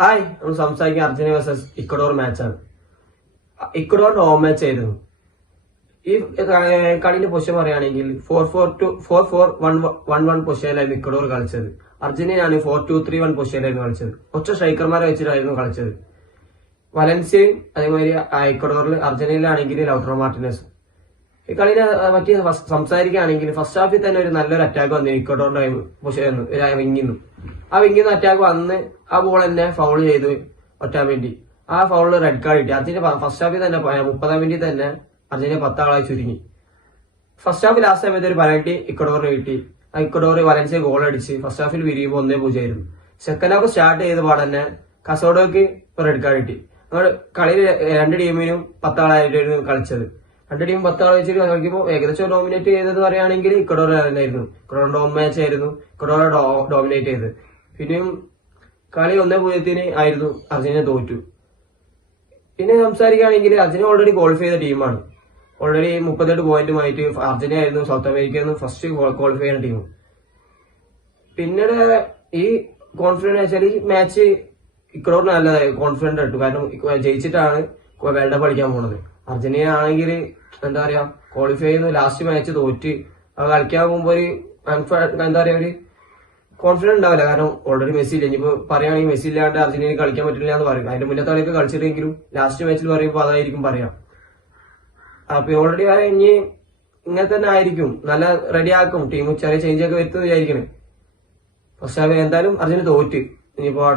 Hi, നമ്മൾ സംസാരിക്കുന്ന Argentina versus Ecuador മാച്ചാണ്. ഇക്വഡോറിന്റെ ഹോം മാച്ച് ആയിരുന്നു. ഈ കളിന്റെ പൊസിഷൻ പറയുകയാണെങ്കിൽ 4-4-1 പൊസിഷനിലായിരുന്നു ഇക്വഡോർ കളിച്ചത്. അർജന്റീനയാണ് 4-2-3-1 പൊസിഷനിലായിരുന്നു കളിച്ചത്. ഒറ്റ സ്ട്രൈക്കർമാരെ വെച്ചിട്ടായിരുന്നു കളിച്ചത്. വലൻസിയയും അതേമാതിരി ഇക്വഡോറിൽ, അർജന്റീനയിലാണെങ്കിൽ ലൗട്ടറോ മാർട്ടിനസും. ഈ കളിനെ പറ്റി സംസാരിക്കുകയാണെങ്കിൽ ഫസ്റ്റ് ഹാഫിൽ തന്നെ ഒരു നല്ലൊരു അറ്റാക്ക് വന്നു ഇക്വഡോറിന്റെ വിങ്ങിന്നു. ആ വിങ്ങിന്ന് അറ്റാക്ക് വന്ന് ആ ബോൾ തന്നെ ഫൗൾ ചെയ്ത് ഒറ്റാൻ വേണ്ടി ആ ഫൗളിൽ റെഡ് കാർഡ് കിട്ടി. അർജന്റീന ഫസ്റ്റ് ഹാഫിൽ തന്നെ 30-ാം മിനിറ്റിൽ തന്നെ അർജന്റീന 10 ആളായി ചുരുങ്ങി. ഫസ്റ്റ് ഹാഫ് ലാസ്റ്റ് സമയത്ത് ഒരു പെനൽറ്റി ഇക്വഡോറിന് കിട്ടി. ആ ഇക്വഡോർ വലൻസിയ ഗോൾ അടിച്ച് ഫസ്റ്റ് ഹാഫിൽ വിരിയുമ്പോൾ 1-0 ആയിരുന്നു. സെക്കൻഡ് ഹാഫ് സ്റ്റാർട്ട് ചെയ്ത പാടന്നെ കസോഡോക്ക് റെഡ് കാർഡ് കിട്ടി. കളിയിൽ രണ്ട് ടീമിനും 10 ആളായിട്ടായിരുന്നു കളിച്ചത്. രണ്ട് ടീം 10 ആൾ വെച്ചിട്ട് കളിക്കുമ്പോൾ ഏകദേശം ഡോമിനേറ്റ് ചെയ്തത് പറയുകയാണെങ്കിൽ ഇക്വഡോർ തന്നെയായിരുന്നു. ഇക്വഡോറിന്റെ ഹോം മാച്ച് ആയിരുന്നു. ഇക്വഡോറെ ഡോമിനേറ്റ് ചെയ്തത്. പിന്നെയും കളി 1-0 ആയിരുന്നു. അർജന്റീന തോറ്റു. പിന്നെ സംസാരിക്കുകയാണെങ്കിൽ അർജന്റീന ഓൾറെഡി ക്വാളിഫൈ ചെയ്ത ടീമാണ്. ഓൾറെഡി 38 പോയിന്റുമായിട്ട് അർജന്റീന ആയിരുന്നു സൗത്ത് അമേരിക്കയിൽ ഫസ്റ്റ് ക്വാളിഫൈ ചെയ്യുന്ന ടീം. പിന്നീട് ഈ കോൺഫിഡൻസ് വെച്ചാൽ ഈ മാച്ച് ഇക്വഡോറിന് നല്ല കോൺഫിഡന്റ് ഇട്ടു. കാരണം ജയിച്ചിട്ടാണ് വേൾഡ് കപ്പ് കളിക്കാൻ പോണത്. അർജന്റീന ആണെങ്കിൽ എന്താ പറയാ ക്വാളിഫൈ ചെയ്യുന്ന ലാസ്റ്റ് മാച്ച് തോറ്റ് അത് കളിക്കാൻ പോകുമ്പോ ഒരു എന്താ പറയാ ഒരു കോൺഫിഡന്റ് ഉണ്ടാവില്ല. കാരണം ഓൾറെഡി മെസ്സി ഇല്ല. ഇനിയിപ്പോ പറയുകയാണെങ്കിൽ മെസ്സി ഇല്ലാണ്ട് അർജന്റീന കളിക്കാൻ പറ്റില്ല എന്ന് പറയും. അതിന്റെ മുന്നത്തെ കളിയൊക്കെ കളിച്ചിട്ടെങ്കിലും ലാസ്റ്റ് മാച്ചിൽ പറയുമ്പോൾ അതായിരിക്കും പറയാം. അപ്പൊ ഓൾറെഡി ഇനി ഇങ്ങനെ തന്നെ ആയിരിക്കും. നല്ല റെഡി ആക്കും ടീം. ചെറിയ ചേഞ്ച് ഒക്കെ വരുത്തുമെന്ന് വിചാരിക്കണേ. പക്ഷെ എന്തായാലും അർജന്റീന തോറ്റ്. ഇനിയിപ്പോ